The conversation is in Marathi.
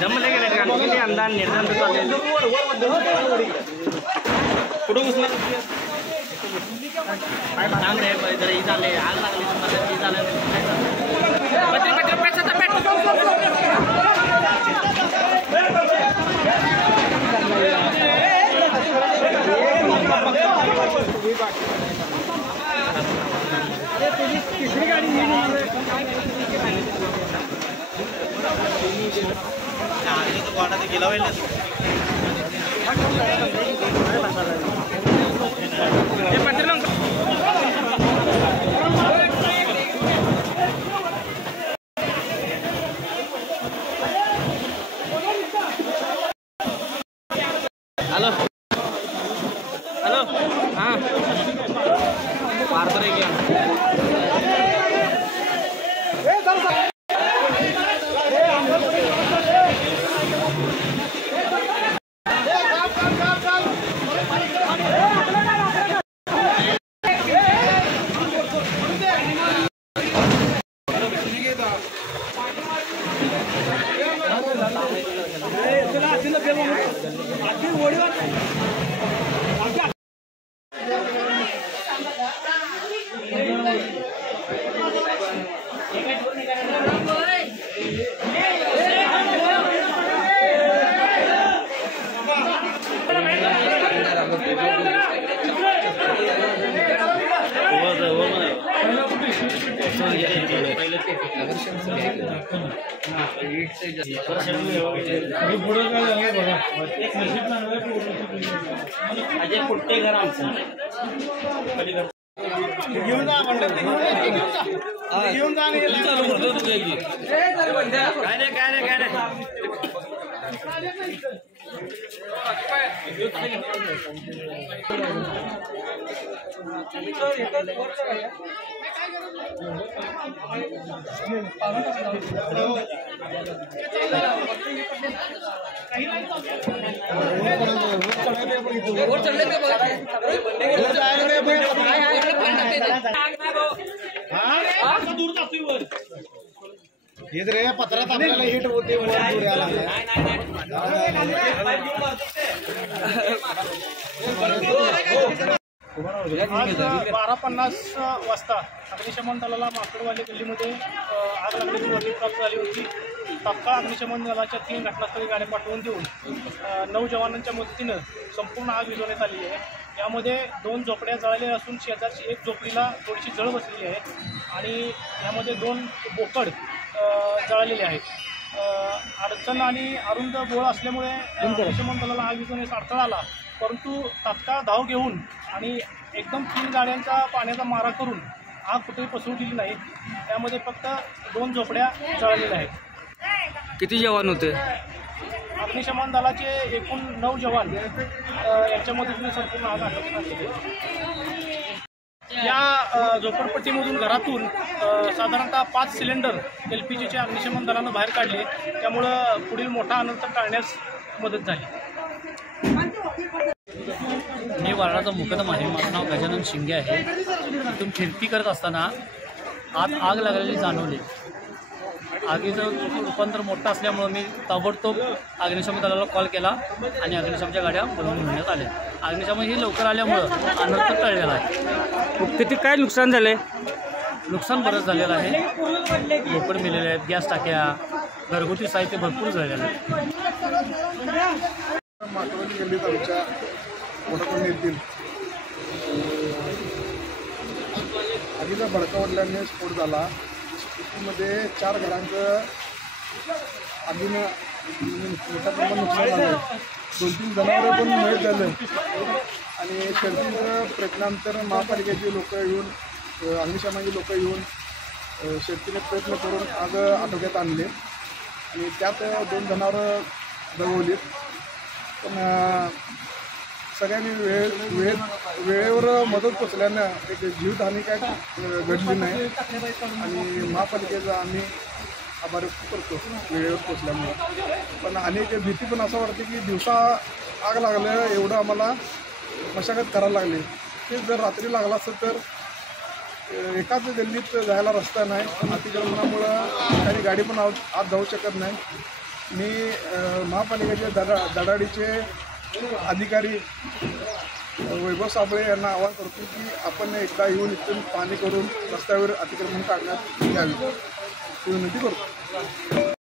जमले गेले अंदाज निर्धार कुठं घुसला सांग रे जरा ही झाले आग लागली तुम्हाला ही झालं तिसरी गाडी गेला हॅलो हॅलो हां पार गया अजय पुट्टे घर आमचं घेऊन जा घेऊन जा काय नाही रे पत्रात आपल्याला हिट होते 12:50 वाजता अग्निशमन दलाला माकडवाले गल्लीमध्ये आग लागण्याची माहिती प्राप्त झाली होती। तात्काळ अग्निशमन दलाच्या 3 घटनास्थळी गाड्या पाठवून देऊन 9 जवानांच्या मदतीनं संपूर्ण आग विझवण्यात आली आहे। यामध्ये 2 झोपड्या जळालेल्या असून शेजारची एक झोपडीला थोडीशी जळ बसलेली आहे आणि यामध्ये 2 बोकड जळालेले आहेत। अडचण आणि अरुंद बोळ असल्यामुळे अग्निशमन दलाला आग विझवण्यास अडथळा आला, परंतु तात्काळ धाव घेऊन आणि एकदम 3 गाड्यांचा पाण्याचा मारा करून आग कुठेही पसरू दिली नाही। त्यामध्ये फक्त 2 झोपड्या जळालेल्या आहेत। किती जवान होते? अग्निशमन दलाचे एकूण 9 जवान यांच्या मदतीने संपूर्ण आग आटोक्यात आणली आहे। या झोपडपट्टीमधून घरातून साधारणतः 5 सिलेंडर LPGचे अग्निशमन दलानं बाहेर काढले, त्यामुळं पुढील मोठा अनर्थ टाळण्यास मदत झाली। मी वारणाचा मुकदम आहे। माझं नाव गजानन शिंगे आहे। इथून फिरती करत असताना आत आग लागलेली जाणवली। आगीचं रूपांतर मोठं असल्यामुळं मी ताबडतोब अग्निशमन दलाला कॉल केला आणि अग्निशमनच्या गाड्या बोलावून घेण्यात आल्या। अग्निशमन ही लवकर आल्यामुळं अनर्थ टळलेला आहे। किती काय नुकसान झाले? नुकसान बरंच झालेलं आहे। बोकड मेलेले आहेत, गॅस टाक्या, घरगुती साहित्य भरपूर झालेलं आहे। माकडवाली गल्लीत आमच्या वडाकोण येथील आगीचा भडका वाढल्याने स्फोट झाला। स्फोटामध्ये 4 घरांचं आगीनं मोठ्या प्रमाणात नुकसान झालं। 2-3 जनावरं पण मयत झालं आणि शेतीचं प्रयत्नांतर महापालिकेची लोक येऊन अग्निशमनाची लोक येऊन शेतीने प्रयत्न करून आग आटोक्यात आणले आणि त्यात 2 जनावरं दगावलीत। पण सगळ्यांनी वेळेवर मदत पोचल्यानं एक जीवितहानी काय घडली नाही आणि महापालिकेचा आम्ही आभार व्यक्त करतो वेळेवर पोचल्यामुळे. पण अनेक भीती पण असं वाटते की दिवसा आग लागलं एवढं आम्हाला मशागत करायला लागली. ते जर रात्री लागला असेल तर एकाच गल्लीत जायला रस्ता नाही, अतिक्रमणामुळं काही गाडी पण आत जाऊ शकत नाही. मी महापालिकेचे दडाडीचे अधिकारी वैभव साबळे यांना आवाहन करतो की आपण एकदा येऊन इथून पाणी करून रस्त्यावर अतिक्रमण काढण्यात यावी ही विनंती करतो.